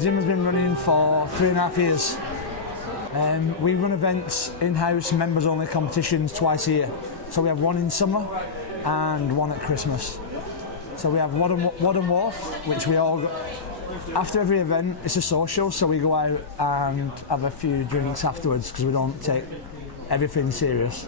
gym has been running for 3.5 years. We run events in-house, members-only competitions twice a year. So we have one in summer and one at Christmas. So we have Wad and Wharf, which we all, after every event, it's a social, so we go out and have a few drinks afterwards because we don't take everything serious.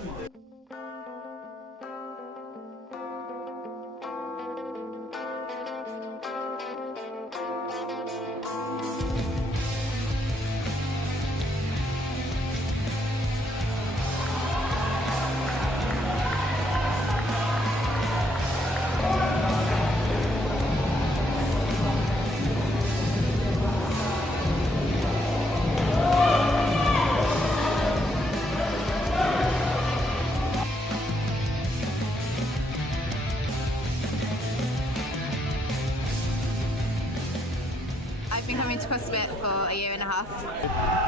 I've been coming to Crossfit for 1.5 years.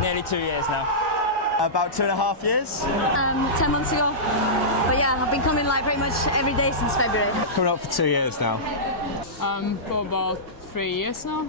Nearly 2 years now. About 2.5 years. 10 months ago. But yeah, I've been coming like pretty much every day since February. Coming up for 2 years now. For about 3 years now.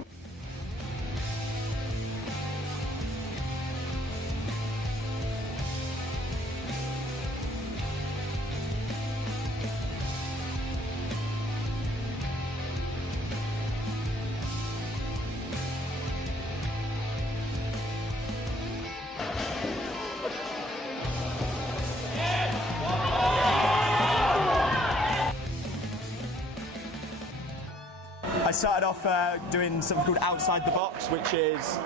I started off doing something called outside the box, which is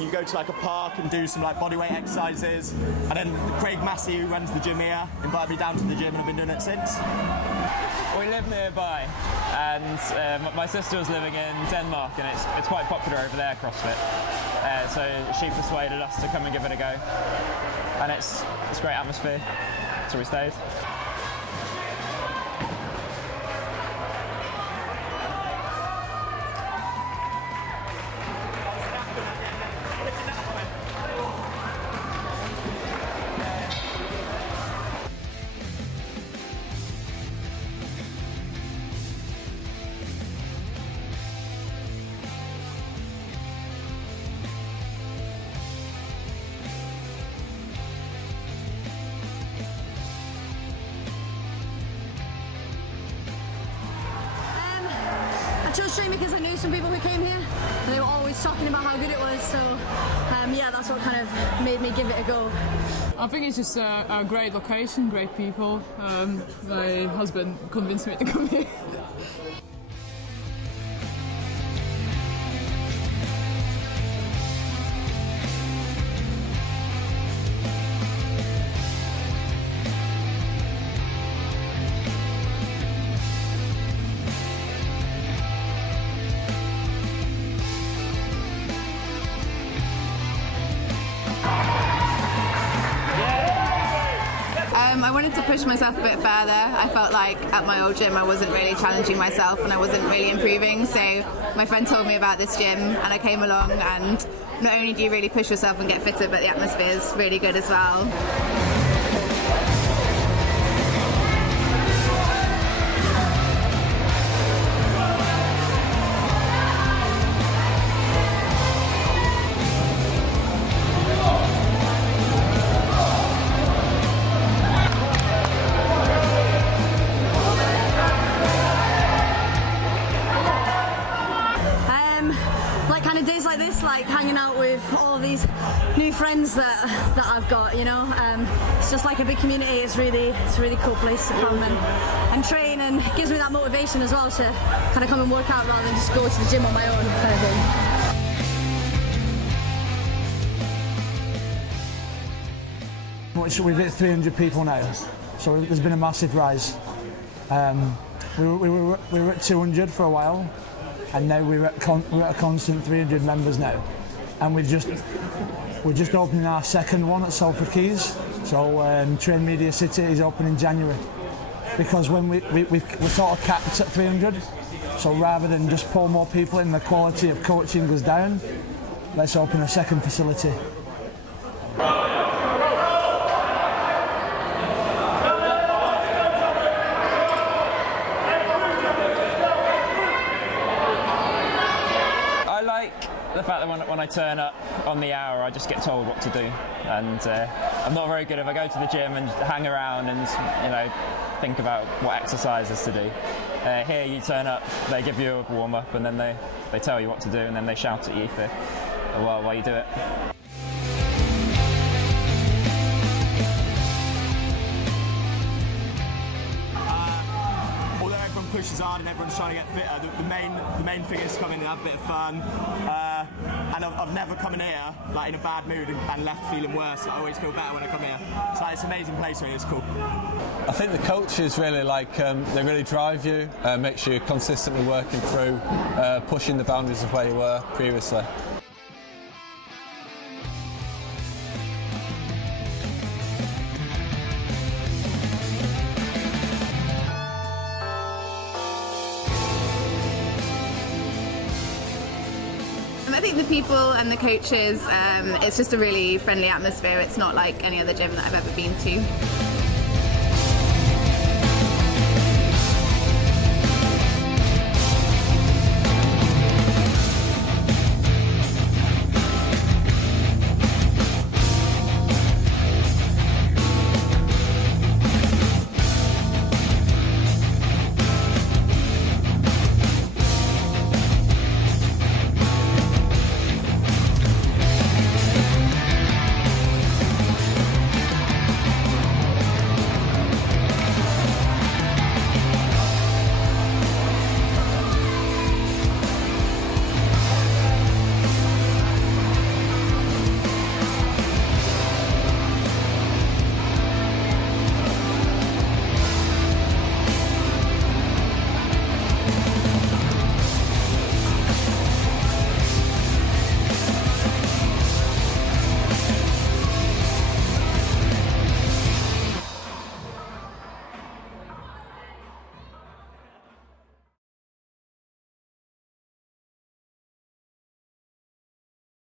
you go to like a park and do some like bodyweight exercises, and then Craig Massey, who runs the gym here, invited me down to the gym, and I've been doing it since. We live nearby, and my sister was living in Denmark, and it's quite popular over there, CrossFit. So she persuaded us to come and give it a go, and it's a great atmosphere, so we stayed. I chose training because I knew some people who came here. They were always talking about how good it was, so yeah, that's what kind of made me give it a go. I think it's just a great location, great people. My husband convinced me to come here. I wanted to push myself a bit further. I felt like at my old gym I wasn't really challenging myself and I wasn't really improving, so my friend told me about this gym and I came along, and not only do you really push yourself and get fitter, but the atmosphere is really good as well. Days like this, like hanging out with all these new friends that I've got, you know, it's just like a big community. It's a really cool place to come and train, and it gives me that motivation as well to kind of come and work out rather than just go to the gym on my own kind of thing. We've hit 300 people now, so there's been a massive rise. We were at 200 for a while, and now we're at a constant 300 members now, and we're just opening our second one at Salford Quays. So Train Media City is open in January, because when we're sort of capped at 300. So rather than just pull more people in, the quality of coaching goes down. Let's open a second facility. The fact that when I turn up on the hour, I just get told what to do, and I'm not very good if I go to the gym and hang around and think about what exercises to do. Here you turn up, they give you a warm up, and then they tell you what to do, and then they shout at you for a while you do it. Although everyone pushes hard and everyone's trying to get fitter, the main thing is to come in and have a bit of fun. And I've never come in here like in a bad mood and left feeling worse. I always feel better when I come here. So it's an amazing place really, it's cool. I think the coaches really they really drive you, make sure you're consistently working through, pushing the boundaries of where you were previously. I think the people and the coaches, it's just a really friendly atmosphere. It's not like any other gym that I've ever been to.